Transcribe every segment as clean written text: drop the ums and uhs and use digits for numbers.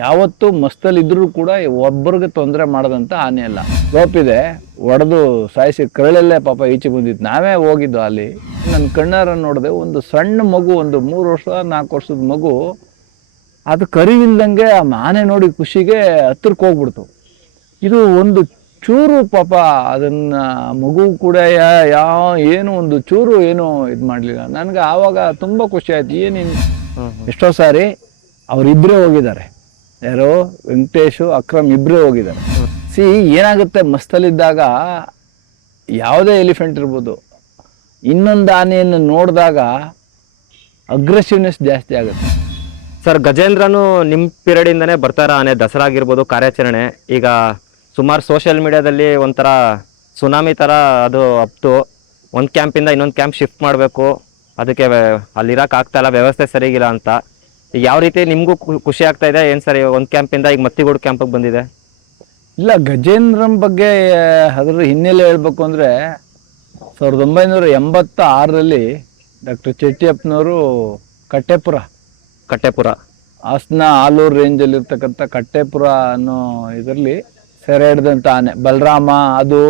ಯಾವತ್ತೂ ಮಸ್ತಲ್ಲಿದ್ದರೂ ಕೂಡ ಒಬ್ಬರಿಗೆ ತೊಂದರೆ ಮಾಡದಂಥ ಆನೆ ಅಲ್ಲ. ರೋಪ್ ಇದೆ, ಒಡೆದು ಸಾಯಿಸಿ ಕರಳಲ್ಲೇ ಪಾಪ ಈಚೆ ಬಂದಿತ್ತು. ನಾವೇ ಹೋಗಿದ್ದು ಅಲ್ಲಿ. ನನ್ನ ಕಣ್ಣಾರ ನೋಡಿದೆ, ಒಂದು ಸಣ್ಣ ಮಗು, ಒಂದು 3 ವರ್ಷ 4 ವರ್ಷದ ಮಗು, ಅದು ಕರಿವಿಲ್ದಂಗೆ ಆ ಆನೆ ನೋಡಿ ಖುಷಿಗೆ ಹತ್ರಕ್ಕೆ ಹೋಗ್ಬಿಡ್ತು. ಇದು ಒಂದು ಚೂರು ಪಾಪ ಅದನ್ನು ಮಗು ಕೂಡ ಏನು ಒಂದು ಚೂರು ಏನು ಇದು ಮಾಡಲಿಲ್ಲ. ನನಗೆ ಆವಾಗ ತುಂಬ ಖುಷಿ ಆಯ್ತು. ಎಷ್ಟೋ ಸಾರಿ ಅವರಿಬ್ಬರೇ ಹೋಗಿದ್ದಾರೆ, ಯಾರೋ ವೆಂಕಟೇಶು ಅಕ್ರಮ್ ಇಬ್ಬರೇ ಹೋಗಿದ್ದಾರೆ. ಏನಾಗುತ್ತೆ ಮಸ್ತಲ್ಲಿದ್ದಾಗ, ಯಾವುದೇ ಎಲಿಫೆಂಟ್ ಇರ್ಬೋದು, ಇನ್ನೊಂದು ಆನೆಯನ್ನು ನೋಡಿದಾಗ ಅಗ್ರೆಸಿವ್ನೆಸ್ ಜಾಸ್ತಿ ಆಗುತ್ತೆ. ಸರ್, ಗಜೇಂದ್ರನು ನಿಮ್ಮ ಪೀರಿಯಡಿಂದನೇ ಬರ್ತಾರ ಆನೆ, ದಸರಾ ಆಗಿರ್ಬೋದು, ಕಾರ್ಯಾಚರಣೆ. ಈಗ ಸುಮಾರು ಸೋಷಿಯಲ್ ಮೀಡಿಯಾದಲ್ಲಿ ಒಂಥರ ಸುನಾಮಿ ಥರ ಅದು ಹಬ್ತು. ಒಂದು ಕ್ಯಾಂಪಿಂದ ಇನ್ನೊಂದು ಕ್ಯಾಂಪ್ ಶಿಫ್ಟ್ ಮಾಡಬೇಕು, ಅದಕ್ಕೆ ಅಲ್ಲಿರೋಕ್ಕಾಗ್ತಾಯಿಲ್ಲ, ವ್ಯವಸ್ಥೆ ಸರಿಗಿಲ್ಲ ಅಂತ. ಈಗ ಯಾವ ರೀತಿ ನಿಮಗೂ ಖುಷಿ ಆಗ್ತಾ ಇದೆ ಏನು ಸರ್? ಒಂದು ಕ್ಯಾಂಪಿಂದ ಈಗ ಮತ್ತಿಗೋಡು ಕ್ಯಾಂಪಿಗೆ ಬಂದಿದೆ. ಇಲ್ಲ, ಗಜೇಂದ್ರನ್ ಬಗ್ಗೆ ಅದರ ಹಿನ್ನೆಲೆ ಹೇಳ್ಬೇಕು ಅಂದರೆ 1986ರಲ್ಲಿ ಡಾಕ್ಟರ್ ಚೆಟ್ಟಿಯಪ್ಪನವರು ಕಟ್ಟೆಪುರ ಹಾಸನ ಆಲೂರು ರೇಂಜಲ್ಲಿರ್ತಕ್ಕಂಥ ಕಟ್ಟೆಪುರ ಅನ್ನೋ ಇದರಲ್ಲಿ ಸೆರೆ ಹಿಡ್ದಂಥ ಆನೆ ಬಲರಾಮ, ಅದು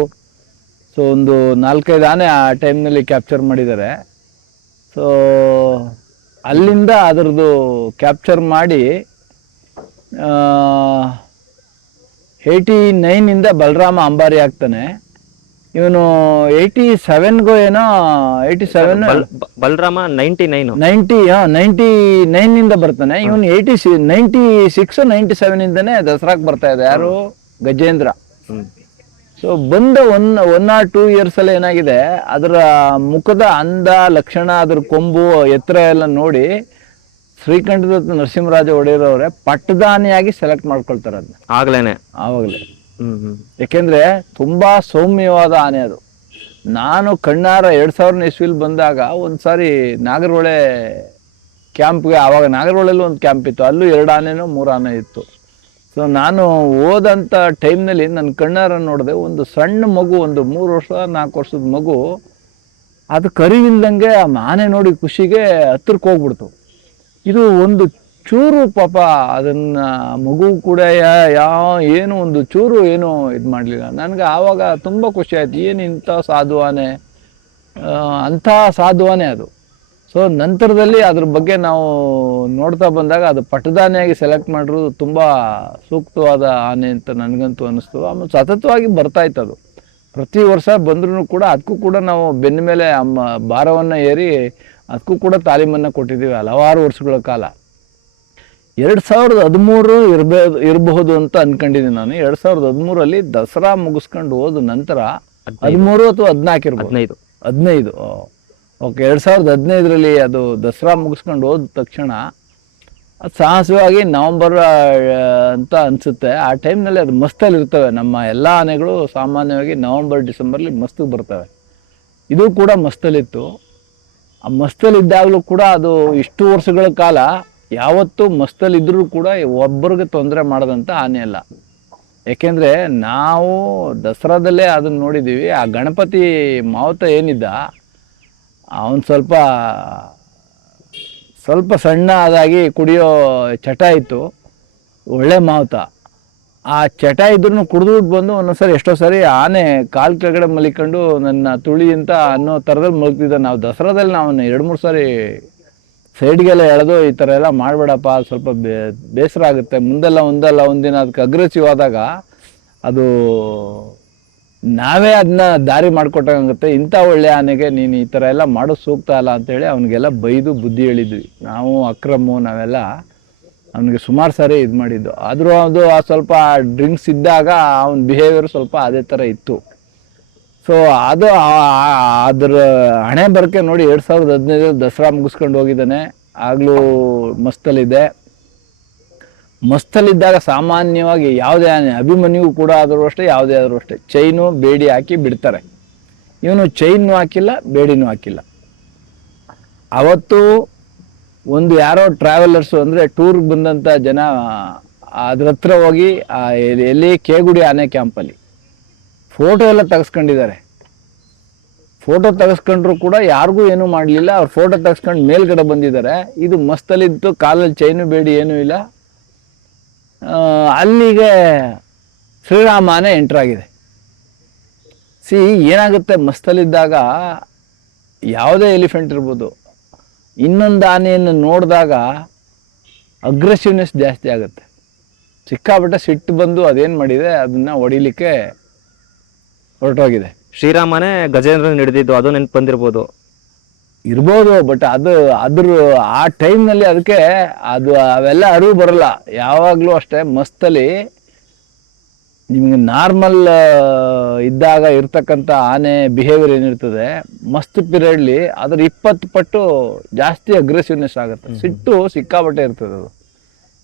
ಒಂದು 4-5 ಆನೆ ಆ ಟೈಮ್ನಲ್ಲಿ ಕ್ಯಾಪ್ಚರ್ ಮಾಡಿದ್ದಾರೆ. ಸೊ ಅಲ್ಲಿಂದ ಅದರದ್ದು ಕ್ಯಾಪ್ಚರ್ ಮಾಡಿ 89ಇಂದ ಬಲರಾಮ ಅಂಬಾರಿ ಆಗ್ತಾನೆ. ಇವನು 87ಗೋ ಏನೋ 87 ಬಲರಾಮ 99ನಿಂದ ಬರ್ತಾನೆ. ಇವನು 96 97ಇಂದನೇ ದಸರಾಕ್ ಬರ್ತಾ ಇದೆ. ಯಾರು? ಗಜೇಂದ್ರ. ಸೊ ಬಂದ 1 or 2 years ಅಲ್ಲಿ ಏನಾಗಿದೆ, ಅದರ ಮುಖದ ಅಂದ ಲಕ್ಷಣ, ಅದ್ರ ಕೊಂಬು ಎತ್ತರ ಎಲ್ಲ ನೋಡಿ ಶ್ರೀಕಂಠದತ್ತ ನರಸಿಂಹರಾಜ ಒಡೆಯರವರೇ ಪಟ್ಟದಾನಿಯಾಗಿ ಸೆಲೆಕ್ಟ್ ಮಾಡ್ಕೊಳ್ತಾರೆ ಅದನ್ನ ಆವಾಗಲೇ. ಯಾಕೆಂದ್ರೆ ತುಂಬಾ ಸೌಮ್ಯವಾದ ಆನೆ ಅದು. ನಾನು ಕಣ್ಣಾರ 2000 ಇಸ್ವಿಲ್ ಬಂದಾಗ ಒಂದ್ಸಾರಿ ನಾಗರಹೊಳೆ ಕ್ಯಾಂಪ್ಗೆ, ಆವಾಗ ನಾಗರಹೊಳೆಲ್ಲೂ ಒಂದು ಕ್ಯಾಂಪ್ ಇತ್ತು, ಅಲ್ಲೂ 2 ಆನೆನೋ 3 ಆನೆ ಇತ್ತು. ಸೊ ನಾನು ಹೋದಂಥ ಟೈಮ್ನಲ್ಲಿ ನನ್ನ ಕಣ್ಣಾರ ನೋಡಿದೆ, ಒಂದು ಸಣ್ಣ ಮಗು, ಒಂದು 3 ವರ್ಷ 4 ವರ್ಷದ ಮಗು, ಅದು ಕರಿವಿಲ್ದಂಗೆ ಆ ಆನೆ ನೋಡಿ ಖುಷಿಗೆ ಹತ್ರಕ್ಕೆ ಹೋಗ್ಬಿಡ್ತು. ಇದು ಒಂದು ಚೂರು ಪಾಪ ಅದನ್ನ ಮಗು ಕೂಡ ಏನು ಒಂದು ಚೂರು ಏನು ಇದು ಮಾಡಲಿಲ್ಲ. ನನಗೆ ಆವಾಗ ತುಂಬ ಖುಷಿ ಆಯ್ತು. ಇಂಥ ಸಾಧು ಆನೆ, ಅಂಥ ಸಾಧು ಆನೆ ಅದು. ಸೊ ನಂತರದಲ್ಲಿ ಅದ್ರ ಬಗ್ಗೆ ನಾವು ನೋಡ್ತಾ ಬಂದಾಗ ಅದು ಪಟ್ಟದಾನೆಯಾಗಿ ಸೆಲೆಕ್ಟ್ ಮಾಡಿರೋದು ತುಂಬ ಸೂಕ್ತವಾದ ಆನೆ ಅಂತ ನನಗಂತೂ ಅನ್ನಿಸ್ತು. ಆಮೇಲೆ ಸತತವಾಗಿ ಬರ್ತಾಯಿತ್ತು ಅದು. ಪ್ರತಿ ವರ್ಷ ಬಂದ್ರೂ ಕೂಡ ಅದಕ್ಕೂ ಕೂಡ ನಾವು ಬೆನ್ನ ಮೇಲೆ ಭಾರವನ್ನು ಏರಿ ಅದಕ್ಕೂ ಕೂಡ ತಾಲೀಮನ್ನು ಕೊಟ್ಟಿದ್ದೀವಿ ಹಲವಾರು ವರ್ಷಗಳ ಕಾಲ. 2013 ಇರಬಹುದು ಅಂತ ಅನ್ಕೊಂಡಿದ್ದೀನಿ ನಾನು. 2013ರಲ್ಲಿ ದಸರಾ ಮುಗಿಸ್ಕೊಂಡು ಹೋದ ನಂತರ 13 ಅಥವಾ 14 ಇರ್ಬೋದು, 15 ಓಕೆ, 2015ರಲ್ಲಿ ಅದು ದಸರಾ ಮುಗಿಸ್ಕೊಂಡು ಹೋದ ತಕ್ಷಣ ಅದು ಸಾಹಸವಾಗಿ ನವಂಬರ್ ಅಂತ ಅನಿಸುತ್ತೆ, ಆ ಟೈಮ್ನಲ್ಲಿ ಅದು ಮಸ್ತಲ್ಲಿ ಇರ್ತವೆ. ನಮ್ಮ ಎಲ್ಲ ಆನೆಗಳು ಸಾಮಾನ್ಯವಾಗಿ ನವಂಬರ್ ಡಿಸೆಂಬರ್ಲಿ ಮಸ್ತಿಗೆ ಬರ್ತವೆ. ಇದು ಕೂಡ ಮಸ್ತಲ್ಲಿತ್ತು. ಆ ಮಸ್ತಲ್ಲಿದ್ದಾಗಲೂ ಕೂಡ ಅದು ಇಷ್ಟು ವರ್ಷಗಳ ಕಾಲ ಯಾವತ್ತೂ ಮಸ್ತಲ್ಲಿದ್ದರೂ ಕೂಡ ಒಬ್ಬರಿಗೆ ತೊಂದರೆ ಮಾಡದಂಥ ಆನೆ ಅಲ್ಲ. ಯಾಕೆಂದರೆ ನಾವು ದಸರಾದಲ್ಲೇ ಅದನ್ನು ನೋಡಿದ್ದೀವಿ. ಆ ಗಣಪತಿ ಮಾವುತ ಏನಿದ್ದ, ಅವನು ಸ್ವಲ್ಪ ಸಣ್ಣ ಆದಾಗಿ ಕುಡಿಯೋ ಚಟ ಇತ್ತು, ಒಳ್ಳೆ ಮಾವುತ. ಆ ಚಟ ಇದ್ರೂ ಕುಡಿದ್ಬಿಟ್ಟು ಬಂದು ಒಂದೊಂದ್ಸರಿ ಎಷ್ಟೋ ಸರಿ ಆನೆ ಕಾಲು ಕೆಳಗಡೆ ಮಲಿಕೊಂಡು ನನ್ನ ತುಳಿ ಅಂತ ಅನ್ನೋ ಥರದಲ್ಲಿ ಮಲಗ್ತಿದ್ದ. ನಾವು ದಸರಾದಲ್ಲಿ ನಾವು 2-3 ಸಾರಿ ಸೈಡ್ಗೆಲ್ಲ ಎಳೆದು ಈ ಥರ ಎಲ್ಲ ಮಾಡಬೇಡಪ್ಪ, ಸ್ವಲ್ಪ ಬೇಸರ ಆಗುತ್ತೆ, ಮುಂದೆಲ್ಲ ಒಂದಿನ ಅದಕ್ಕೆ ಅಗ್ರೆಸಿವ್ ಆದಾಗ ಅದು ನಾವೇ ಅದನ್ನ ದಾರಿ ಮಾಡಿಕೊಟ್ಟಾಗುತ್ತೆ. ಇಂಥ ಒಳ್ಳೆ ಆನೆಗೆ ನೀನು ಈ ಥರ ಎಲ್ಲ ಮಾಡೋದು ಸೂಕ್ತ ಅಲ್ಲ ಅಂತೇಳಿ ಅವನಿಗೆಲ್ಲ ಬೈದು ಬುದ್ಧಿ ಹೇಳಿದ್ವಿ ನಾವು, ಅಕ್ರಮು, ನಾವೆಲ್ಲ ಅವನಿಗೆ ಸುಮಾರು ಸಾರಿ ಇದು ಮಾಡಿದ್ದು. ಆದರೂ ಅದು ಸ್ವಲ್ಪ ಡ್ರಿಂಕ್ಸ್ ಇದ್ದಾಗ ಅವನ ಬಿಹೇವಿಯರ್ ಸ್ವಲ್ಪ ಅದೇ ಥರ ಇತ್ತು. ಸೊ ಅದು ಅದರ ಹಣೆ ಬರಕೆ ನೋಡಿ 2015 ದಸರಾ ಮುಗಿಸ್ಕೊಂಡು ಹೋಗಿದ್ದಾನೆ. ಆಗಲೂ ಮಸ್ತಲ್ಲಿದ್ದಾಗ ಸಾಮಾನ್ಯವಾಗಿ ಯಾವುದೇ ಆನೆ, ಅಭಿಮನ್ಯು ಕೂಡ ಆದರೂ ಅಷ್ಟೇ, ಯಾವುದೇ ಆದರೂ ಅಷ್ಟೇ, ಚೈನು ಬೇಡಿ ಹಾಕಿ ಬಿಡ್ತಾರೆ. ಇವನು ಚೈನು ಹಾಕಿಲ್ಲ, ಬೇಡಿನೂ ಹಾಕಿಲ್ಲ. ಅವತ್ತು ಒಂದು ಯಾರೋ ಟ್ರಾವೆಲರ್ಸು ಅಂದರೆ ಟೂರ್ಗೆ ಬಂದಂಥ ಜನ ಅದ್ರ ಹತ್ರ ಹೋಗಿ ಎಲ್ಲಿ ಕೇಗುಡಿ ಆನೆ ಕ್ಯಾಂಪಲ್ಲಿ ಫೋಟೋ ಎಲ್ಲ ತೆಗೆಸ್ಕೊಂಡಿದ್ದಾರೆ. ಫೋಟೋ ತೆಗೆಸ್ಕೊಂಡ್ರು ಕೂಡ ಯಾರಿಗೂ ಏನೂ ಮಾಡಲಿಲ್ಲ. ಅವ್ರು ಫೋಟೋ ತೆಗೆಸ್ಕೊಂಡು ಮೇಲ್ಗಡೆ ಬಂದಿದ್ದಾರೆ. ಇದು ಮಸ್ತಲ್ಲಿದ್ದು, ಕಾಲಲ್ಲಿ ಚೈನು ಬೇಡಿ ಏನೂ ಇಲ್ಲ. ಅಲ್ಲಿಗೆ ಶ್ರೀರಾಮ ಆನೆ ಎಂಟರ್ ಆಗಿದೆ. ಸಿ ಏನಾಗುತ್ತೆ, ಮಸ್ತಲ್ಲಿದ್ದಾಗ ಯಾವುದೇ ಎಲಿಫೆಂಟ್ ಇರ್ಬೋದು, ಇನ್ನೊಂದು ಆನೆಯನ್ನು ನೋಡಿದಾಗ ಅಗ್ರೆಸಿವ್ನೆಸ್ ಜಾಸ್ತಿ ಆಗುತ್ತೆ. ಸಿಕ್ಕಾಪಟ್ಟೆ ಸಿಟ್ಟು ಬಂದು ಅದೇನು ಮಾಡಿದೆ, ಅದನ್ನ ಹೊಡಿಲಿಕ್ಕೆ ಹೊರಟೋಗಿದೆ. ಶ್ರೀರಾಮನೇ ಗಜೇಂದ್ರನ್ ಹಿಡಿದಿದ್ದು, ಅದು ನೆನ್ಪು ಬಂದಿರ್ಬೋದು. ಇರ್ಬೋದು, ಬಟ್ ಅದ್ರ ಆ ಟೈಮ್ನಲ್ಲಿ ಅದಕ್ಕೆ ಅವೆಲ್ಲ ಅರಿವು ಬರಲ್ಲ. ಯಾವಾಗಲೂ ಅಷ್ಟೇ ಮಸ್ತಲ್ಲಿ ನಿಮಗೆ ನಾರ್ಮಲ್ ಇದ್ದಾಗ ಇರ್ತಕ್ಕಂಥ ಆನೆ ಬಿಹೇವಿಯರ್ ಏನಿರ್ತದೆ, ಮಸ್ತ್ ಪೀರಿಯಡ್ಲಿ ಅದ್ರ 20 ಪಟ್ಟು ಜಾಸ್ತಿ ಅಗ್ರೆಸಿವ್ನೆಸ್ ಆಗುತ್ತೆ. ಸಿಟ್ಟು ಸಿಕ್ಕಾಪಟ್ಟೆ ಇರ್ತದೆ ಅದು.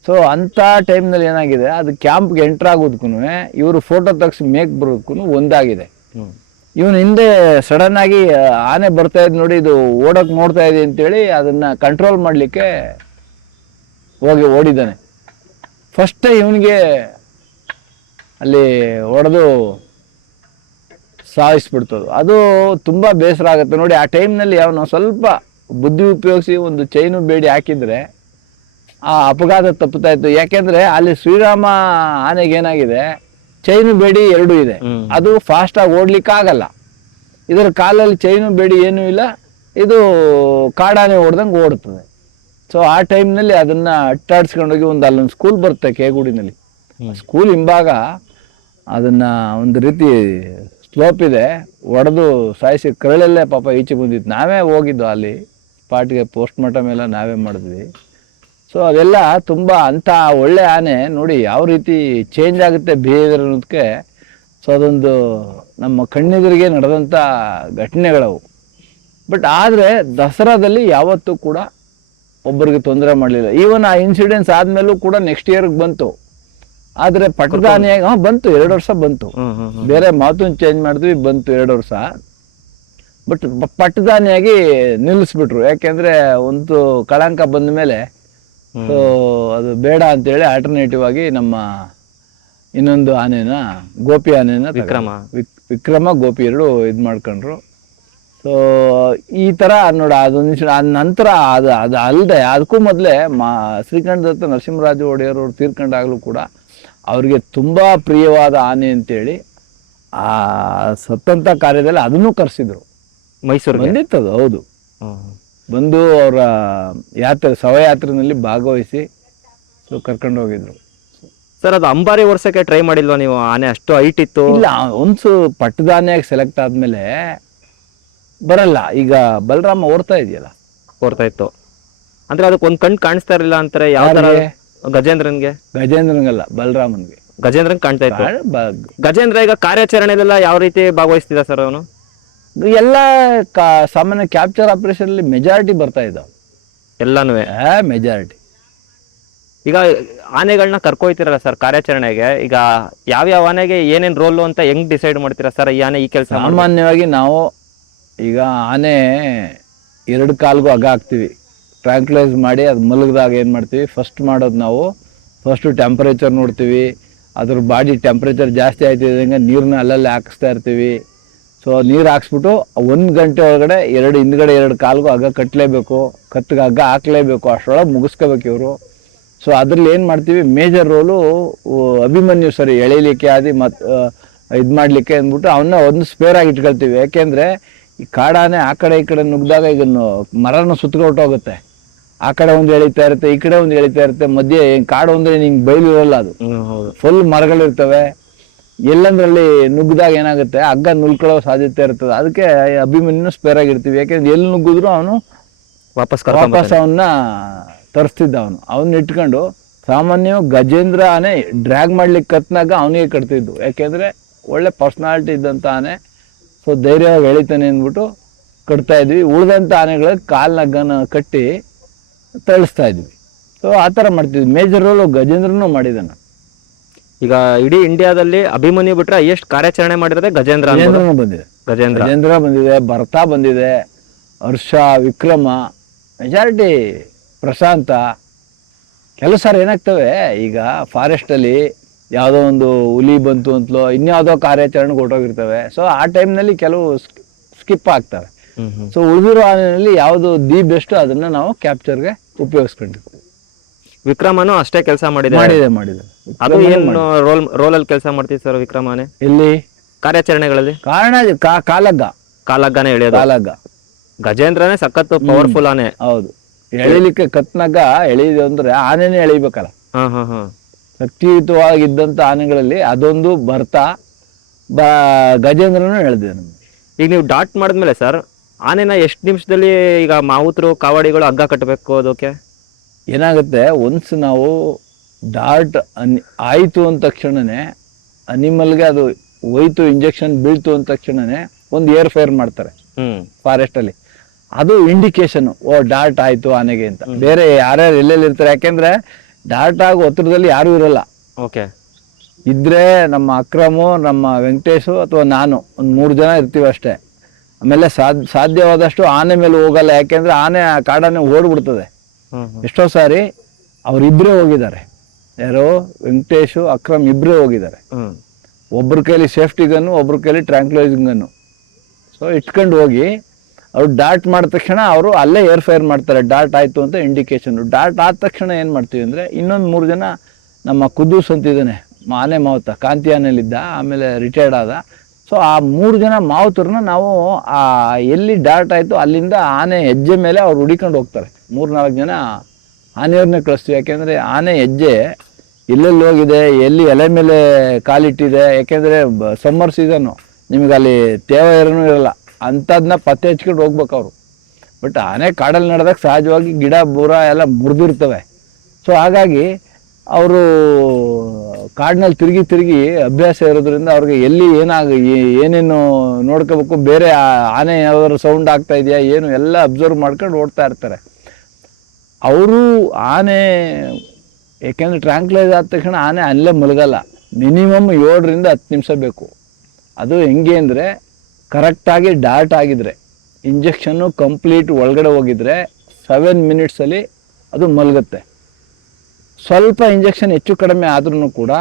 ಸೊ ಅಂಥ ಟೈಮ್ನಲ್ಲಿ ಏನಾಗಿದೆ, ಅದು ಕ್ಯಾಂಪ್ಗೆ ಎಂಟ್ರ್ ಆಗೋದಕ್ಕೂ ಇವರು ಫೋಟೋ ತೆಗ್ಸಿ ಮೇಕ್ ಬರೋದಕ್ಕೂ ಒಂದಾಗಿದೆ. ಇವನು ಹಿಂದೆ ಸಡನ್ ಆಗಿ ಆನೆ ಬರ್ತಾ ಇದ್ ನೋಡಿ, ಇದು ಓಡಕ್ ನೋಡ್ತಾ ಇದೆ ಅಂತೇಳಿ ಅದನ್ನ ಕಂಟ್ರೋಲ್ ಮಾಡಲಿಕ್ಕೆ ಹೋಗಿ ಓಡಿದ್ದಾನೆ. ಫಸ್ಟೇ ಇವನಿಗೆ ಅಲ್ಲಿ ಹೊಡೆದು ಸಾಯಿಸ್ಬಿಡ್ತದು. ಅದು ತುಂಬ ಬೇಸರ ಆಗುತ್ತೆ ನೋಡಿ. ಆ ಟೈಮ್ನಲ್ಲಿ ಅವನು ಸ್ವಲ್ಪ ಬುದ್ಧಿ ಉಪಯೋಗಿಸಿ ಒಂದು ಚೈನು ಬೇಡಿ ಹಾಕಿದ್ರೆ ಆ ಅಪಘಾತ ತಪ್ಪುತ್ತಾ ಇತ್ತು. ಯಾಕೆಂದ್ರೆ ಅಲ್ಲಿ ಶ್ರೀರಾಮ ಆನೆಗೆ ಏನಾಗಿದೆ, ಚೈನು ಬೇಡಿ ಎರಡೂ ಇದೆ. ಅದು ಫಾಸ್ಟಾಗಿ ಓಡ್ಲಿಕ್ಕೆ ಆಗಲ್ಲ. ಇದರ ಕಾಲಲ್ಲಿ ಚೈನು ಬೇಡಿ ಏನೂ ಇಲ್ಲ, ಇದು ಕಾಡಾನೆ ಓಡ್ದಂಗೆ ಓಡುತ್ತದೆ. ಸೊ ಆ ಟೈಮ್ನಲ್ಲಿ ಅದನ್ನ ಅಟ್ಟಾಡ್ಸ್ಕೊಂಡೋಗಿ ಅಲ್ಲೊಂದು ಸ್ಕೂಲ್ ಬರುತ್ತೆ ಕೇಗುಡಿನಲ್ಲಿ. ಸ್ಕೂಲ್ ಹಿಂಭಾಗ ಅದನ್ನ ಒಂದು ರೀತಿ ಸ್ಲೋಪ್ ಇದೆ, ಒಡೆದು ಸಾಯಿಸಿ ಕರಳಲ್ಲೇ ಪಾಪ ಈಚೆ ಬಂದಿತ್ತು. ನಾವೇ ಹೋಗಿದ್ದು ಅಲ್ಲಿ ಸ್ಪಾಟ್ಗೆ, ಪೋಸ್ಟ್ ಮಾರ್ಟಮ್ ಎಲ್ಲ ನಾವೇ ಮಾಡಿದ್ವಿ. ಸೊ ಅದೆಲ್ಲ ತುಂಬ ಅಂಥ ಒಳ್ಳೆ ಆನೆ ನೋಡಿ ಯಾವ ರೀತಿ ಚೇಂಜ್ ಆಗುತ್ತೆ ಬಿಹೇವಿಯರ್ ಅನ್ನೋದಕ್ಕೆ. ಸೊ ಅದೊಂದು ನಮ್ಮ ಕಣ್ಣೆದುರಿಗೆ ನಡೆದಂಥ ಘಟನೆಗಳವು. ಬಟ್ ಆದರೆ ದಸರಾದಲ್ಲಿ ಯಾವತ್ತೂ ಕೂಡ ಒಬ್ಬರಿಗೆ ತೊಂದರೆ ಮಾಡಲಿಲ್ಲ. ಈವನ್ ಆ ಇನ್ಸಿಡೆನ್ಸ್ ಆದಮೇಲೂ ಕೂಡ ನೆಕ್ಸ್ಟ್ ಇಯರ್ಗೆ ಬಂತು. ಆದರೆ ಪಟ್ಟದಾನಿಯಾಗಿ ಬಂತು, 2 ವರ್ಷ ಬಂತು. ಬೇರೆ ಮಾತನ್ನು ಚೇಂಜ್ ಮಾಡಿದ್ವಿ, ಬಂತು 2 ವರ್ಷ. ಬಟ್ ಪಟ್ಟದಾನಿಯಾಗಿ ನಿಲ್ಲಿಸ್ಬಿಟ್ರು. ಯಾಕೆಂದರೆ ಒಂದು ಕಳಂಕ ಬಂದ ಮೇಲೆ ಸೊ ಅದು ಬೇಡ ಅಂತೇಳಿ ಆಲ್ಟರ್ನೇಟಿವ್ ಆಗಿ ನಮ್ಮ ಇನ್ನೊಂದು ಆನೆನ, ಗೋಪಿ ಆನೆನ, ವಿಕ್ರಮ ಗೋಪಿ ಎರಡು ಇದು ಮಾಡ್ಕೊಂಡ್ರು. ಸೊ ಈ ಥರ ನೋಡ ಅದೊಂದು ನಂತರ ಅದು ಅಲ್ಲದೆ ಅದಕ್ಕೂ ಮೊದಲೇ ಶ್ರೀಕಂಠ ದತ್ತ ನರಸಿಂಹರಾಜ ಒಡೆಯರವ್ರು ತೀರ್ಕೊಂಡಾಗಲೂ ಕೂಡ ಅವ್ರಿಗೆ ತುಂಬ ಪ್ರಿಯವಾದ ಆನೆ ಅಂತೇಳಿ ಆ ಸತ್ತಂಥ ಕಾರ್ಯದಲ್ಲಿ ಅದನ್ನೂ ಕರೆಸಿದ್ರು. ಮೈಸೂರಿಗೆ ಬಂದಿತ್ತದು, ಹೌದು. ಬಂದು ಅವರ ಶವಯಾತ್ರೆಯಲ್ಲಿ ಭಾಗವಹಿಸಿ ಸೊ ಕರ್ಕೊಂಡು ಹೋಗಿದ್ರು. ಸರ್ ಅದು ಅಂಬಾರಿ ವರ್ಷಕ್ಕೆ ಟ್ರೈ ಮಾಡಿಲ್ವಾ ನೀವು? ಆನೆ ಅಷ್ಟು ಹೈಟ್ ಇತ್ತು. ಇಲ್ಲ, ಒಂದು ಪಟ್ಟದಾನೆಯಾಗಿ ಸೆಲೆಕ್ಟ್ ಆದ್ಮೇಲೆ ಬರಲ್ಲ. ಈಗ ಬಲರಾಮ ಓಡ್ತಾ ಇದೆಯಲ್ಲ, ಓಡ್ತಾ ಇತ್ತು ಅಂದ್ರೆ ಅದಕ್ಕೆ ಒಂದು ಕಣ್ಣು ಕಾಣಿಸ್ತಾ ಇರಲಿಲ್ಲ ಅಂತಾರೆ. ಯಾವ ತರ? ಗಜೇಂದ್ರನ್ಗಲ್ಲ, ಬಲರಾಮನ್ಗೆ. ಗಜೇಂದ್ರನ್ ಕಾಣ್ತಾ ಇತ್ತು. ಗಜೇಂದ್ರ ಈಗ ಕಾರ್ಯಾಚರಣೆಲೆಲ್ಲ ಯಾವ ರೀತಿ ಭಾಗವಹಿಸ್ತಿದ್ದ ಸರ್ ಅವನು? ಎಲ್ಲ ಸಾಮಾನ್ಯ ಕ್ಯಾಪ್ಚರ್ ಆಪರೇಷನ್ ಅಲ್ಲಿ ಮೆಜಾರಿಟಿ ಬರ್ತಾ ಇದ್ದಾವೆ ಎಲ್ಲಾನು. ಮೆಜಾರಿಟಿ. ಈಗ ಆನೆಗಳನ್ನ ಕರ್ಕೊಯ್ತಿರಲ್ಲ ಸರ್ ಕಾರ್ಯಾಚರಣೆಗೆ, ಈಗ ಯಾವ ಆನೆಗೆ ಏನೇನ್ ರೋಲು ಅಂತ ಹೆಂಗ್ ಡಿಸೈಡ್ ಮಾಡ್ತೀರಾ ಸರ್? ಈ ಆನೆ ಈ ಕೆಲಸ. ಸಾಮಾನ್ಯವಾಗಿ ನಾವು ಈಗ ಆನೆ 2 ಕಾಲ್ಗೂ ಹಗ್ಗ ಹಾಕ್ತಿವಿ, ಟ್ರ್ಯಾಂಕ್ಲೈಸ್ ಮಾಡಿ ಅದು ಮಲಗಿದಾಗ ಏನು ಮಾಡ್ತೀವಿ, ಫಸ್ಟ್ ಮಾಡೋದು ನಾವು ಫಸ್ಟು ಟೆಂಪರೇಚರ್ ನೋಡ್ತೀವಿ. ಅದ್ರ ಬಾಡಿ ಟೆಂಪ್ರೇಚರ್ ಜಾಸ್ತಿ ಆಯ್ತಿದ್ದಂಗೆ ನೀರನ್ನ ಅಲ್ಲಲ್ಲಿ ಹಾಕಿಸ್ತಾ ಇರ್ತೀವಿ. ಸೊ ನೀರು ಹಾಕ್ಸ್ಬಿಟ್ಟು 1 ಗಂಟೆ ಒಳಗಡೆ ಹಿಂದ್ಗಡೆ 2 ಕಾಲ್ಗೂ ಹಗ್ಗ ಕಟ್ಟಲೇಬೇಕು, ಕತ್ತಿಗೆ ಹಗ್ಗ ಹಾಕ್ಲೇಬೇಕು, ಅಷ್ಟರೊಳಗೆ ಮುಗಿಸ್ಕೋಬೇಕು ಇವರು. ಸೊ ಅದ್ರಲ್ಲಿ ಏನು ಮಾಡ್ತೀವಿ, ಮೇಜರ್ ರೋಲು ಅಭಿಮನ್ಯು ಸರಿ ಎಳೀಲಿಕ್ಕೆ ಇದು ಮಾಡಲಿಕ್ಕೆ ಅಂದ್ಬಿಟ್ಟು ಅವನ್ನ ಒಂದು ಸ್ಪೇರ್ ಆಗಿ ಇಟ್ಕೊಳ್ತೀವಿ. ಯಾಕೆಂದರೆ ಈ ಕಾಡಾನೆ ಆ ಕಡೆ ಈ ಕಡೆ ನುಗ್ಗಿದಾಗ ಈಗ ಮರನ ಸುತ್ತಗೊಟ್ಟೋಗುತ್ತೆ. ಆ ಕಡೆ ಒಂದು ಎಳಿತಾ ಇರುತ್ತೆ, ಈ ಕಡೆ ಒಂದು ಎಳಿತಾ ಇರುತ್ತೆ. ಮಧ್ಯೆ ಕಾಡು ಅಂದರೆ ನಿಂಗೆ ಬಯಲು ಇರಲ್ಲ, ಅದು ಫುಲ್ ಮರಗಳಿರ್ತವೆ. ಎಲ್ಲಂದ್ರಲ್ಲಿ ನುಗ್ಗಿದಾಗ ಏನಾಗುತ್ತೆ, ಹಗ್ಗ ನುಲ್ಕೊಳ್ಳೋ ಸಾಧ್ಯತೆ ಇರ್ತದೆ. ಅದಕ್ಕೆ ಅಭಿಮನ್ಯು ಸ್ಪೇರ್ ಆಗಿರ್ತೀವಿ. ಯಾಕೆಂದ್ರೆ ಎಲ್ಲಿ ನುಗ್ಗಿದ್ರು ಅವನು ವಾಪಸ್ ಅವನ್ನ ತರಿಸ್ತಿದ್ದ. ಅವನ್ನ ಇಟ್ಕೊಂಡು ಸಾಮಾನ್ಯವಾಗಿ ಗಜೇಂದ್ರ ಆನೆ ಡ್ರ್ಯಾಗ್ ಮಾಡ್ಲಿಕ್ಕೆ ಕತ್ನಾಗ ಅವನಿಗೆ ಕಟ್ತಿದ್ದು. ಯಾಕೆಂದ್ರೆ ಒಳ್ಳೆ ಪರ್ಸನಾಲಿಟಿ ಇದ್ದಂಥ ಆನೆ. ಸೊ ಧೈರ್ಯವಾಗಿ ಎಳಿತಾನೆ ಅಂದ್ಬಿಟ್ಟು ಕಟ್ತಾ ಇದ್ವಿ. ಉಳಿದಂಥ ಆನೆಗಳಿಗೆ ಕಾಲ್ನಗ್ಗನ ಕಟ್ಟಿ ತಳಿಸ್ತಾ ಇದ್ವಿ. ಸೊ ಆ ಥರ ಮಾಡ್ತಿದ್ವಿ. ಮೇಜರ್ ರೋಲು ಗಜೇಂದ್ರನೂ ಮಾಡಿದ್ದಾನೆ. ಈಗ ಇಡೀ ಇಂಡಿಯಾದಲ್ಲಿ ಅಭಿಮನ್ಯು ಬಿಟ್ರೆ ಎಷ್ಟು ಕಾರ್ಯಾಚರಣೆ ಮಾಡಿರೋದೇ ಗಜೇಂದ್ರನೂ ಬಂದಿದೆ. ಗಜೇಂದ್ರ ಬಂದಿದೆ, ಭರತ ಬಂದಿದೆ, ಹರ್ಷ, ವಿಕ್ರಮ, ಮೆಜಾರಿಟಿ ಪ್ರಶಾಂತ. ಕೆಲವು ಸಾರಿ ಏನಾಗ್ತವೆ, ಈಗ ಫಾರೆಸ್ಟಲ್ಲಿ ಯಾವುದೋ ಒಂದು ಹುಲಿ ಬಂತು ಅಂತಲೋ ಇನ್ಯಾವುದೋ ಕಾರ್ಯಾಚರಣೆಗೆ ಹೊರಟೋಗಿರ್ತವೆ. ಸೊ ಆ ಟೈಮ್ನಲ್ಲಿ ಕೆಲವು ಸ್ಕಿಪ್ ಆಗ್ತವೆ. ಸೊ ಉಳಿದಿರೋ ಆನೆಯಲ್ಲಿ ಯಾವುದು ದಿ ಬೆಸ್ಟ್ ಅದನ್ನ ನಾವು ಕ್ಯಾಪ್ಚರ್ಗೆ ಉಪಯೋಗಿಸ್ಕೊಂಡಿರ್ತೀವಿ. ವಿಕ್ರಮನು ಅಷ್ಟೇ ಕೆಲಸ ಮಾಡಿದೆ. ಅದು ಏನು ರೋಲಲ್ಲಿ ಕೆಲಸ ಮಾಡ್ತೀವಿ ಸರ್ ವಿಕ್ರಮ್ ಆನೆ ಇಲ್ಲಿ ಕಾರ್ಯಾಚರಣೆಗಳಲ್ಲಿ? ಕಾರಣ ಕಾಲಗ್ಗ ಕಾಲಗ್ಗಾನೆ ಎಳೆಯೋದು. ಕಾಲಗ್ಗ ಗಜೇಂದ್ರನೇ ಸಖತ್ ಪವರ್ಫುಲ್ ಆನೆ. ಹೌದು, ಎಳಿಲಿಕ್ಕೆ ಕತ್ನಗ್ಗ ಎಳೆಯೋದು ಅಂದ್ರೆ ಆನೆನೇ ಎಳಿಬೇಕಲ್ಲ. ಹಾ ಹಾ ಹಾ. ಶಕ್ತಿಯುತವಾಗಿದ್ದಂತ ಆನೆಗಳಲ್ಲಿ ಅದೊಂದು ಬರ್ತಾ ಗಜೇಂದ್ರನು ಎಳೆದಿದೆ ನಮ್ಗೆ. ಈಗ ನೀವು ಡಾಟ್ ಮಾಡಿದ್ಮೇಲೆ ಸರ್ ಆನೆನ ಎಷ್ಟು ನಿಮಿಷದಲ್ಲಿ ಈಗ ಮಾವುತರು ಕಾವಾಡಿಗಳು ಹಗ್ಗ ಕಟ್ಟಬೇಕು ಅದಕ್ಕೆ? ಏನಾಗುತ್ತೆ, ಒನ್ಸ್ ನಾವು ಡಾಟ್ ಆಯಿತು ಅಂದ ತಕ್ಷಣನೇ ಅನಿಮಲ್ಗೆ ಅದು ಹೋಯ್ತು, ಇಂಜೆಕ್ಷನ್ ಬೀಳ್ತು ಅಂದ ತಕ್ಷಣನೇ ಒಂದು ಏರ್ ಫೈರ್ ಮಾಡ್ತಾರೆ ಫಾರೆಸ್ಟಲ್ಲಿ. ಅದು ಇಂಡಿಕೇಶನ್, ಓ ಡಾಟ್ ಆಯಿತು ಆನೆಗೆ ಅಂತ. ಬೇರೆ ಯಾರ್ಯಾರು ಎಲ್ಲೆಲ್ಲಿ ಇರ್ತಾರೆ, ಯಾಕೆಂದ್ರೆ ಡಾಟ್ ಆಗೋ ಹತ್ರದಲ್ಲಿ ಯಾರೂ ಇರಲ್ಲ. ಓಕೆ. ಇದ್ರೆ ನಮ್ಮ ಅಕ್ರಮು, ನಮ್ಮ ವೆಂಕಟೇಶು ಅಥವಾ ನಾನು ಒಂದು 3 ಜನ ಇರ್ತೀವಿ ಅಷ್ಟೇ. ಆಮೇಲೆ ಸಾಧ್ಯವಾದಷ್ಟು ಆನೆ ಮೇಲೆ ಹೋಗಲ್ಲ, ಯಾಕೆಂದ್ರೆ ಆನೆ ಆ ಕಾಡಾನೆ ಓಡ್ಬಿಡ್ತದೆ. ಎಷ್ಟೋ ಸಾರಿ ಅವರಿಬ್ಬರೇ ಹೋಗಿದ್ದಾರೆ, ಯಾರೋ ವೆಂಕಟೇಶು ಅಕ್ರಮ್ ಇಬ್ಬರೇ ಹೋಗಿದ್ದಾರೆ. ಒಬ್ರ ಕೈಲಿ ಸೇಫ್ಟಿ ಗನ್ನು, ಒಬ್ರ ಕೈಲಿ ಟ್ರ್ಯಾಂಕ್ಲೈಸಿಂಗ್ ಗನ್ನು. ಸೊ ಇಟ್ಕೊಂಡು ಹೋಗಿ ಅವ್ರು ಡಾಟ್ ಮಾಡಿದ ತಕ್ಷಣ ಅವರು ಅಲ್ಲೇ ಏರ್ ಫೈರ್ ಮಾಡ್ತಾರೆ, ಡಾಟ್ ಆಯಿತು ಅಂತ ಇಂಡಿಕೇಶನ್. ಡಾಟ್ ಆದ ತಕ್ಷಣ ಏನು ಮಾಡ್ತೀವಿ ಅಂದರೆ, ಇನ್ನೊಂದು 3 ಜನ ನಮ್ಮ ಕುದ್ದೂಸ್ ಅಂತಿದ್ದಾನೆ, ಆನೆ ಮಾವುತ, ಕಾಂತಿ ಆನೆಯಲ್ಲಿದ್ದ, ಆಮೇಲೆ ರಿಟೈರ್ಡ್ ಆದ. ಸೊ ಆ 3 ಜನ ಮಾವುತರನ್ನ ನಾವು ಆ ಎಲ್ಲಿ ಡಾಟ್ ಆಯಿತು ಅಲ್ಲಿಂದ ಆನೆ ಹೆಜ್ಜೆ ಮೇಲೆ ಅವ್ರು ಹುಡಿಕೊಂಡು ಹೋಗ್ತಾರೆ. 3-4 ಜನ ಆನೆಯವ್ರನ್ನೇ ಕಳಿಸ್ತೀವಿ, ಯಾಕೆಂದರೆ ಆನೆ ಹೆಜ್ಜೆ ಎಲ್ಲೆಲ್ಲಿ ಹೋಗಿದೆ, ಎಲ್ಲಿ ಎಲೆ ಮೇಲೆ ಕಾಲಿಟ್ಟಿದೆ. ಯಾಕೆಂದರೆ ಸಮ್ಮರ್ ಸೀಸನ್ನು, ನಿಮಗೆ ಅಲ್ಲಿ ತೇವ ಏರನೂ ಇರಲ್ಲ, ಅಂಥದನ್ನ ಪತ್ತೆ ಹಚ್ಕೊಂಡು ಹೋಗ್ಬೇಕು ಅವರು. ಬಟ್ ಆನೆ ಕಾಡಲ್ಲಿ ನಡೆದಾಗ ಸಹಜವಾಗಿ ಗಿಡ ಬೂರ ಎಲ್ಲ ಮುರಿದಿರ್ತವೆ. ಸೊ ಹಾಗಾಗಿ ಅವರು ಕಾಡಿನಲ್ಲಿ ತಿರುಗಿ ಅಭ್ಯಾಸ ಇರೋದ್ರಿಂದ ಅವ್ರಿಗೆ ಎಲ್ಲಿ ಏನೇನು ನೋಡ್ಕೋಬೇಕು, ಬೇರೆ ಆನೆ ಯಾವ್ದಾದ್ರು ಸೌಂಡ್ ಆಗ್ತಾ ಇದೆಯಾ ಏನು ಎಲ್ಲ ಅಬ್ಸರ್ವ್ ಮಾಡ್ಕೊಂಡು ಓಡ್ತಾ ಇರ್ತಾರೆ ಅವರು. ಆನೆ ಯಾಕೆಂದರೆ ಟ್ರ್ಯಾಂಕ್ಲೈಸ್ ಆದ ತಕ್ಷಣ ಆನೆ ಅಲ್ಲೇ ಮಲಗಲ್ಲ, ಮಿನಿಮಮ್ 7ರಿಂದ 10 ನಿಮಿಷ ಬೇಕು. ಅದು ಹೆಂಗೆ ಅಂದರೆ, ಕರೆಕ್ಟಾಗಿ ಡಾಟ್ ಆಗಿದ್ರೆ, ಇಂಜೆಕ್ಷನ್ನು ಕಂಪ್ಲೀಟ್ ಒಳಗಡೆ ಹೋಗಿದ್ರೆ 7 ಮಿನಿಟ್ಸಲ್ಲಿ ಅದು ಮಲಗುತ್ತೆ. ಸ್ವಲ್ಪ ಇಂಜೆಕ್ಷನ್ ಹೆಚ್ಚು ಕಡಿಮೆ ಆದ್ರೂ ಕೂಡ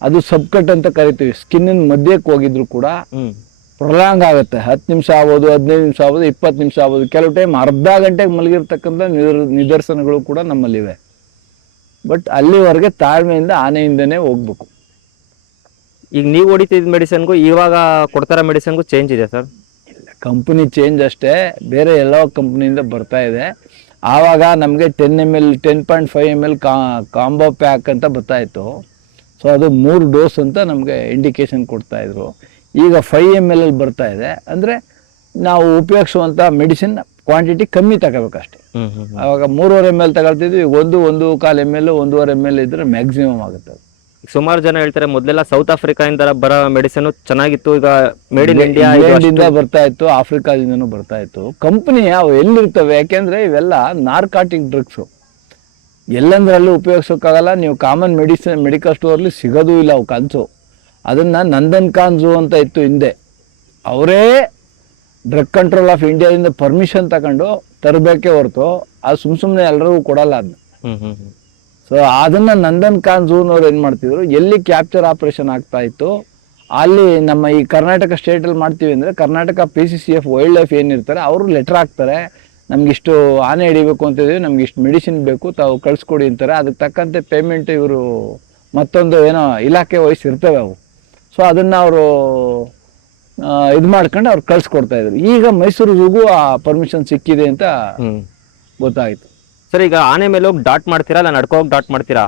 ಅದು ಸಬ್ಕಟ್ ಅಂತ ಕರಿತೀವಿ, ಸ್ಕಿನ್ನಿನ ಮಧ್ಯಕ್ಕೆ ಹೋಗಿದ್ರು ಕೂಡ ಪ್ರೊಲಾಂಗ್ ಆಗುತ್ತೆ. 10 ನಿಮಿಷ ಆಗ್ಬೋದು, 15 ನಿಮಿಷ ಆಗ್ಬೋದು, 20 ನಿಮಿಷ ಆಗ್ಬೋದು. ಕೆಲವು ಟೈಮ್ ಅರ್ಧ ಗಂಟೆಗೆ ಮಲಗಿರ್ತಕ್ಕಂಥ ನಿದರ್ಶನಗಳು ಕೂಡ ನಮ್ಮಲ್ಲಿವೆ. ಬಟ್ ಅಲ್ಲಿವರೆಗೆ ತಾಳ್ಮೆಯಿಂದ ಆನೆಯಿಂದನೇ ಹೋಗ್ಬೇಕು. ಈಗ ನೀವು ಹೊಡಿತಿದ್ದ ಮೆಡಿಸಿನ್ಗೂ ಇವಾಗ ಕೊಡ್ತಾರ ಮೆಡಿಸಿನ್ಗೂ ಚೇಂಜ್ ಇದೆ ಸರ್? ಇಲ್ಲ, ಕಂಪ್ನಿ ಚೇಂಜ್ ಅಷ್ಟೇ, ಬೇರೆ ಎಲ್ಲ ಕಂಪ್ನಿಯಿಂದ ಬರ್ತಾ ಇದೆ. ಆವಾಗ ನಮಗೆ 10 ml 10.5 ml ಕಾಂಬೋ ಪ್ಯಾಕ್ ಅಂತ ಬರ್ತಾಯಿತ್ತು. ಸೊ ಅದು 3 ಡೋಸ್ ಅಂತ ನಮಗೆ ಇಂಡಿಕೇಶನ್ ಕೊಡ್ತಾಯಿದ್ರು. ಈಗ 5 ml ಅಲ್ಲಿ ಬರ್ತಾ ಇದೆ. ಅಂದರೆ ನಾವು ಉಪಯೋಗಿಸುವಂಥ ಮೆಡಿಸಿನ್ ಕ್ವಾಂಟಿಟಿ ಕಮ್ಮಿ ತಗೋಬೇಕಷ್ಟೆ. ಆವಾಗ 3.5 ml ತಗೊಳ್ತಿದ್ವಿ, 1.25 ml 1.5 ml ಇದ್ರೆ ಮ್ಯಾಕ್ಸಿಮಮ್ ಆಗುತ್ತೆ. ಸುಮಾರು ಜನ ಹೇಳ್ತಾರೆ ಮೊದಲೆಲ್ಲ ಸೌತ್ ಆಫ್ರಿಕಾದಿಂದ ಬರೋ ಮೆಡಿಸಿನ್ ಚೆನ್ನಾಗಿತ್ತು, ಈಗ ಮೇಡ್ ಇನ್ ಇಂಡಿಯಾ ಬರ್ತಾ ಇತ್ತು, ಆಫ್ರಿಕಾದಿಂದನೂ ಬರ್ತಾ ಇತ್ತು. ಕಂಪನಿ ಅವು ಎಲ್ಲಿರ್ತವೆ, ಯಾಕೆಂದ್ರೆ ಇವೆಲ್ಲ ನಾರ್ಕಾಟಿಕ್ ಡ್ರಗ್ಸು, ಎಲ್ಲಂದ್ರಲ್ಲೂ ಉಪಯೋಗಿಸೋಕ್ಕಾಗಲ್ಲ. ನೀವು ಕಾಮನ್ ಮೆಡಿಕಲ್ ಸ್ಟೋರ್ಲಿ ಸಿಗೋದು ಇಲ್ಲ ಅವು ಕಾನ್ಸು. ಅದನ್ನ ನಂದನ್ ಕಾನ್ಸು ಅಂತ ಇತ್ತು ಹಿಂದೆ, ಅವರೇ ಡ್ರಗ್ ಕಂಟ್ರೋಲ್ ಆಫ್ ಇಂಡಿಯಾದಿಂದ ಪರ್ಮಿಷನ್ ತಗೊಂಡು ತರಬೇಕೇ ಹೊರತು ಅದು ಸುಮ್ಮನೆ ಎಲ್ಲರಿಗೂ ಕೊಡಲ್ಲ ಅದನ್ನ. ಸೊ ಅದನ್ನ ನಂದನ್ ಕಾನ್ ಝೂನವ್ರು ಏನು ಮಾಡ್ತಿದ್ರು, ಎಲ್ಲಿ ಕ್ಯಾಪ್ಚರ್ ಆಪರೇಷನ್ ಆಗ್ತಾ ಇತ್ತು ಅಲ್ಲಿ ನಮ್ಮ ಈ ಕರ್ನಾಟಕ ಸ್ಟೇಟಲ್ಲಿ ಮಾಡ್ತೀವಿ ಅಂದರೆ, ಕರ್ನಾಟಕ PCCF ವೈಲ್ಡ್ ಲೈಫ್ ಏನಿರ್ತಾರೆ ಅವರು ಲೆಟರ್ ಹಾಕ್ತಾರೆ, ನಮ್ಗಿಷ್ಟು ಆನೆ ಹಿಡಿಬೇಕು ಅಂತಿದ್ದೀವಿ, ನಮ್ಗೆ ಇಷ್ಟು ಮೆಡಿಸಿನ್ ಬೇಕು, ತಾವು ಕಳಿಸ್ಕೊಡಿ ಅಂತಾರೆ. ಅದಕ್ಕೆ ತಕ್ಕಂತೆ ಪೇಮೆಂಟ್ ಇವರು ಮತ್ತೊಂದು ಏನೋ ಇಲಾಖೆ ವಹಿಸಿ ಇರ್ತವೆ ಅವು. ಸೊ ಅದನ್ನು ಅವರು ಇದು ಮಾಡ್ಕೊಂಡು ಅವ್ರು ಕಳಿಸ್ಕೊಡ್ತಾ ಇದ್ರು. ಈಗ ಮೈಸೂರು ಝೂಗೂ ಆ ಪರ್ಮಿಷನ್ ಸಿಕ್ಕಿದೆ ಅಂತ ಗೊತ್ತಾಯಿತು. ಸರ್, ಈಗ ಆನೆ ಮೇಲೆ ಹೋಗಿ ಡಾಟ್ ಮಾಡ್ತೀರಾ ಇಲ್ಲ ನಡ್ಕೋಗಿ ಡಾಟ್ ಮಾಡ್ತೀರಾ?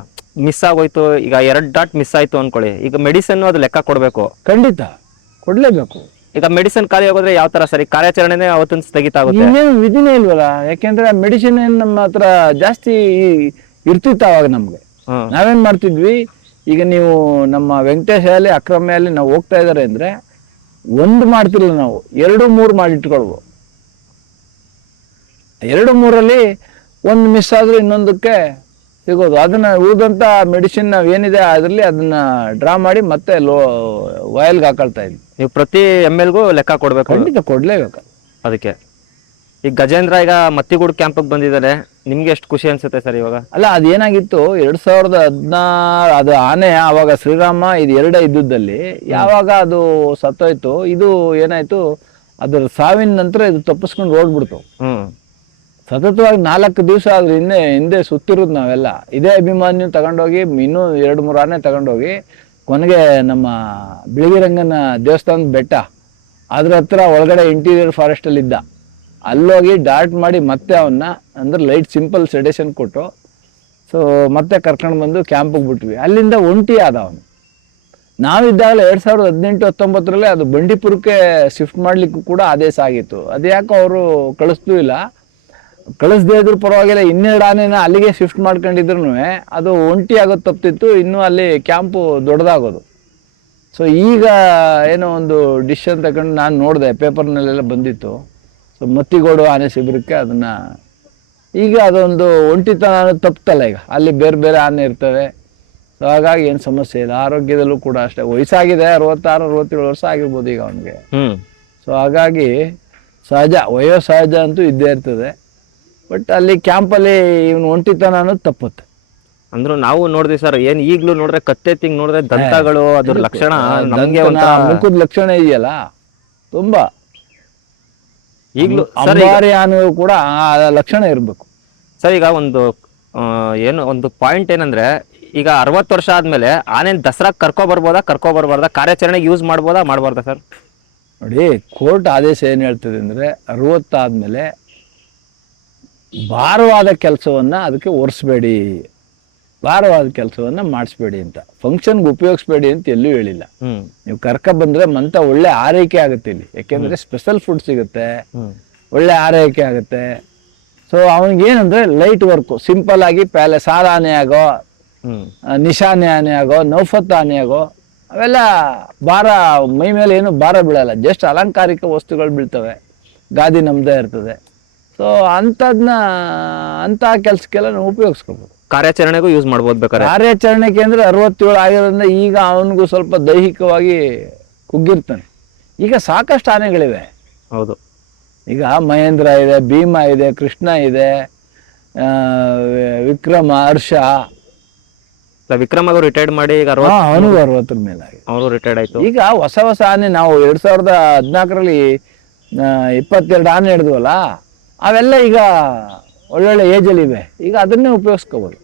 ಮಿಸ್ ಆಗೋಯ್ತು, ಈಗ 2 ಡಾಟ್ ಮಿಸ್ ಆಯ್ತು ಅನ್ಕೊಳ್ಳಿ, ಈಗ ಮೆಡಿಸಿನ್ ಅದು ಲೆಕ್ಕ ಕೊಡಬೇಕು? ಖಂಡಿತ ಕೊಡಲೇಬೇಕು. ಈಗ ಮೆಡಿಸಿನ್ ಖಾಲಿ ಆಗೋದ್ರೆ ಯಾವ ತರ ಸರಿ ಕಾರ್ಯಾಚರಣೆನೇ ಅವತ್ತಿನ ಸ್ಥಗಿತ ಆಗುತ್ತೆ? ಇನ್ನೇನು ವಿಧಿನೇ ಇಲ್ವಲ್ಲ, ಯಾಕೆಂದ್ರೆ ಮೆಡಿಸಿನ್ ಏನು ನಮ್ಮ ಹತ್ರ ಜಾಸ್ತಿ ಇರ್ತಿತ್ತು ಅವಾಗ ನಮ್ಗೆ. ನಾವೇನ್ ಮಾಡ್ತಿದ್ವಿ, ಈಗ ನೀವು ನಮ್ಮ ವೆಂಕಟೇಶ ಅಲ್ಲಿ ಅಕ್ರಮ ಅಲ್ಲಿ ನಾವು ಹೋಗ್ತಾ ಇದಾರೆ ಅಂದ್ರೆ 1 ಮಾಡ್ತಿರ್ಲಿಲ್ಲ, ನಾವು 2-3 ಮಾಡಿಟ್ಕೊಳ್ಬೋದು. 2-3ರಲ್ಲಿ 1 ಮಿಸ್ ಆದ್ರೂ ಇನ್ನೊಂದಕ್ಕೆ ಸಿಗೋದು. ಅದನ್ನ ಉಳಿದಂತ ಮೆಡಿಸಿನ್ ನಾವ್ ಏನಿದೆ ಅದರಲ್ಲಿ ಅದನ್ನ ಡ್ರಾ ಮಾಡಿ ಮತ್ತೆ ವಾಯಲ್ಗೆ ಹಾಕೊಳ್ತಾ ಇದ್ವಿ. ನೀವು ಪ್ರತಿ MLಗೂ ಲೆಕ್ಕ ಕೊಡ್ಬೇಕು? ಖಂಡಿತ ಕೊಡ್ಲೇಬೇಕು. ಅದಕ್ಕೆ ಈಗ ಗಜೇಂದ್ರ ಈಗ ಮತ್ತಿಗೂಡು ಕ್ಯಾಂಪಿಗೆ ಬಂದಿದ್ದಾರೆ, ನಿಮ್ಗೆ ಎಷ್ಟು ಖುಷಿ ಅನ್ಸುತ್ತೆ ಸರ್ ಇವಾಗ? ಅಲ್ಲ, ಅದೇನಾಗಿತ್ತು 2016 ಅದು ಆನೆ ಆವಾಗ ಶ್ರೀರಾಮ ಇದು 2 ಇದ್ದುದಲ್ಲಿ ಯಾವಾಗ ಅದು ಸತ್ತೋಯ್ತು, ಇದು ಏನಾಯ್ತು, ಅದ್ರ ಸಾವಿನ ನಂತರ ಇದು ತಪ್ಪಿಸ್ಕೊಂಡು ಓಡ್ಬಿಡ್ತು. ಸತತವಾಗಿ 4 ದಿವಸ ಆದ್ರೆ ಹಿಂದೆ ಸುತ್ತಿರೋದು ನಾವೆಲ್ಲ. ಇದೇ ಅಭಿಮಾನ್ಯು ತಗೊಂಡೋಗಿ ಇನ್ನೂ 2-3 ಆನೆ ತಗೊಂಡೋಗಿ ಕೊನೆಗೆ ನಮ್ಮ ಬಿಳಿಗಿರಂಗನ ದೇವಸ್ಥಾನದ ಬೆಟ್ಟ ಅದ್ರ ಹತ್ರ ಒಳಗಡೆ ಇಂಟೀರಿಯರ್ ಫಾರೆಸ್ಟಲ್ಲಿ ಇದ್ದ, ಅಲ್ಲೋಗಿ ಡಾರ್ಟ್ ಮಾಡಿ ಮತ್ತೆ ಅವನ್ನ ಅಂದ್ರೆ ಲೈಟ್ ಸಿಂಪಲ್ ಸೆಡೇಷನ್ ಕೊಟ್ಟು ಸೊ ಮತ್ತೆ ಕರ್ಕೊಂಡು ಬಂದು ಕ್ಯಾಂಪಿಗೆ ಬಿಟ್ವಿ. ಅಲ್ಲಿಂದ ಒಂಟಿ ಆದ ಅವನು. ನಾವಿದ್ದಾಗಲೇ 2018-19 ಅದು ಬಂಡೀಪುರಕ್ಕೆ ಶಿಫ್ಟ್ ಮಾಡ್ಲಿಕ್ಕೂ ಕೂಡ ಆದೇಶ ಆಗಿತ್ತು. ಅದ್ಯಾಕೋ ಅವರು ಕಳಿಸ್ಲೂ ಇಲ್ಲ. ಕಳಿಸ್ದೇ ಇದ್ರು ಪರವಾಗಿಲ್ಲ, 12 ಆನೆನ ಅಲ್ಲಿಗೆ ಶಿಫ್ಟ್ ಮಾಡ್ಕೊಂಡಿದ್ರು ಅದು ಒಂಟಿ ಆಗೋದು ತಪ್ಪಿತ್ತು, ಇನ್ನೂ ಅಲ್ಲಿ ಕ್ಯಾಂಪು ದೊಡ್ಡದಾಗೋದು. ಸೊ ಈಗ ಏನೋ ಒಂದು ಡಿಸಿಷನ್ ತಗೊಂಡು ನಾನು ನೋಡಿದೆ, ಪೇಪರ್ನಲ್ಲೆಲ್ಲ ಬಂದಿತ್ತು. ಸೊ ಮತ್ತಿಗೋಡು ಆನೆ ಶಿಬಿರಕ್ಕೆ ಅದನ್ನು ಈಗ ಅದೊಂದು ಒಂಟಿತನ ತಪ್ಪುತ್ತಲ್ಲ. ಈಗ ಅಲ್ಲಿ ಬೇರೆ ಬೇರೆ ಆನೆ ಇರ್ತವೆ. ಸೊ ಹಾಗಾಗಿ ಏನು ಸಮಸ್ಯೆ ಇಲ್ಲ. ಆರೋಗ್ಯದಲ್ಲೂ ಕೂಡ ಅಷ್ಟೇ. ವಯಸ್ಸಾಗಿದೆ, 66-67 ವರ್ಷ ಆಗಿರ್ಬೋದು ಈಗ ಅವನಿಗೆ. ಸೊ ಹಾಗಾಗಿ ಸಹಜ, ವಯೋಸಹಜ ಅಂತೂ ಇದ್ದೇ ಇರ್ತದೆ. ಬಟ್ ಅಲ್ಲಿ ಕ್ಯಾಂಪಲ್ಲಿ ಇವನು ಒಂಟಿತನ ಅನ್ನೋದು ತಪ್ಪುತ್ತೆ. ಅಂದ್ರೂ ನಾವು ನೋಡಿದ್ವಿ ಸರ್, ಏನ್ ಈಗ್ಲೂ ನೋಡಿದ್ರೆ ಕತ್ತೆತ್ತಿಂಗ್ ನೋಡಿದ್ರೆ ದಂತಗಳು ಅದ್ರ ಲಕ್ಷಣ ನಮ್ಗೆ ಮುಖದ ಲಕ್ಷಣ ಇದೆಯಲ್ಲ ತುಂಬಾ. ಈಗ್ಲೂ ಅಂಬಾರಿ ಆನೆಗೂ ಕೂಡ ಆ ಲಕ್ಷಣ ಇರಬೇಕು ಸರ್. ಈಗ ಒಂದು ಪಾಯಿಂಟ್ ಏನಂದ್ರೆ, ಈಗ 60 ವರ್ಷ ಆದ್ಮೇಲೆ ಆನೆ ದಸರಾ ಕರ್ಕೊ ಬರ್ಬಾರ್ದಾ, ಕಾರ್ಯಾಚರಣೆಗೆ ಯೂಸ್ ಮಾಡಬಾರ್ದಾ ಸರ್? ನೋಡಿ, ಕೋರ್ಟ್ ಆದೇಶ ಏನ್ ಹೇಳ್ತದೆ ಅಂದ್ರೆ 60 ಆದ್ಮೇಲೆ ಭಾರವಾದ ಕೆಲಸವನ್ನ ಅದಕ್ಕೆ ಒರೆಸ್ಬೇಡಿ, ಭಾರವಾದ ಕೆಲಸವನ್ನ ಮಾಡಿಸ್ಬೇಡಿ ಅಂತ, ಫಂಕ್ಷನ್ಗೆ ಉಪಯೋಗಿಸ್ಬೇಡಿ ಅಂತ ಎಲ್ಲೂ ಹೇಳಿಲ್ಲ. ನೀವು ಕರ್ಕ ಬಂದ್ರೆ ಮಂತ ಒಳ್ಳೆ ಆರೈಕೆ ಆಗುತ್ತೆ ಇಲ್ಲಿ. ಯಾಕೆಂದ್ರೆ ಸ್ಪೆಷಲ್ ಫುಡ್ ಸಿಗುತ್ತೆ, ಒಳ್ಳೆ ಆರೈಕೆ ಆಗುತ್ತೆ. ಸೊ ಅವನಿಗೇನಂದ್ರೆ ಲೈಟ್ ವರ್ಕು, ಸಿಂಪಲ್ ಆಗಿ ಸಾಲ ಆನೆ ಆಗೋ, ನಿಶಾನೆ ಆನೆ ಆಗೋ, ನೌಫತ್ ಆನೆ ಆಗೋ, ಅವೆಲ್ಲ ಭಾರ ಮೈ ಮೇಲೆ ಏನು ಭಾರ ಬೀಳಲ್ಲ, ಜಸ್ಟ್ ಅಲಂಕಾರಿಕ ವಸ್ತುಗಳು ಬೀಳ್ತವೆ, ಗಾದಿ ನಮ್ದೇ ಇರ್ತದೆ. ಸೊ ಅಂಥ ಕೆಲ್ಸಕ್ಕೆಲ್ಲ ನಾವು ಉಪಯೋಗಿಸ್ಕೋಬೋದು. ಕಾರ್ಯಾಚರಣೆಗೂ ಯೂಸ್ ಮಾಡ್ಬೋದು ಬೇಕಾದ್ರೆ. ಕಾರ್ಯಾಚರಣೆಗೆ ಅಂದ್ರೆ 67 ಆಗಿರೋದ್ರಿಂದ ಈಗ ಅವನಿಗೂ ಸ್ವಲ್ಪ ದೈಹಿಕವಾಗಿ ಕುಗ್ಗಿರ್ತಾನೆ. ಈಗ ಸಾಕಷ್ಟು ಆನೆಗಳಿವೆ. ಹೌದು, ಈಗ ಮಹೇಂದ್ರ ಇದೆ, ಭೀಮ ಇದೆ, ಕೃಷ್ಣ ಇದೆ, ವಿಕ್ರಮ, ಹರ್ಷ. ವಿಕ್ರಮ್ ಅವರು ರಿಟೈರ್ಡ್ ಮಾಡಿ ಈಗ ಅವನಿಗೂ 60 ಮೇಲೆ ಆಗಿದೆ, ಅವರು ರಿಟೈರ್ಡ್ ಆಯ್ತು. ಈಗ ಹೊಸ ಆನೆ ನಾವು 2014 22 ಆನೆ ಹಿಡಿದ್ವಲ್ಲ, ಅವೆಲ್ಲ ಈಗ ಒಳ್ಳೊಳ್ಳೆ ಏಜಲ್ಲಿ ಇವೆ. ಈಗ ಅದನ್ನೇ ಉಪಯೋಗಿಸ್ಕೋಬೋದು.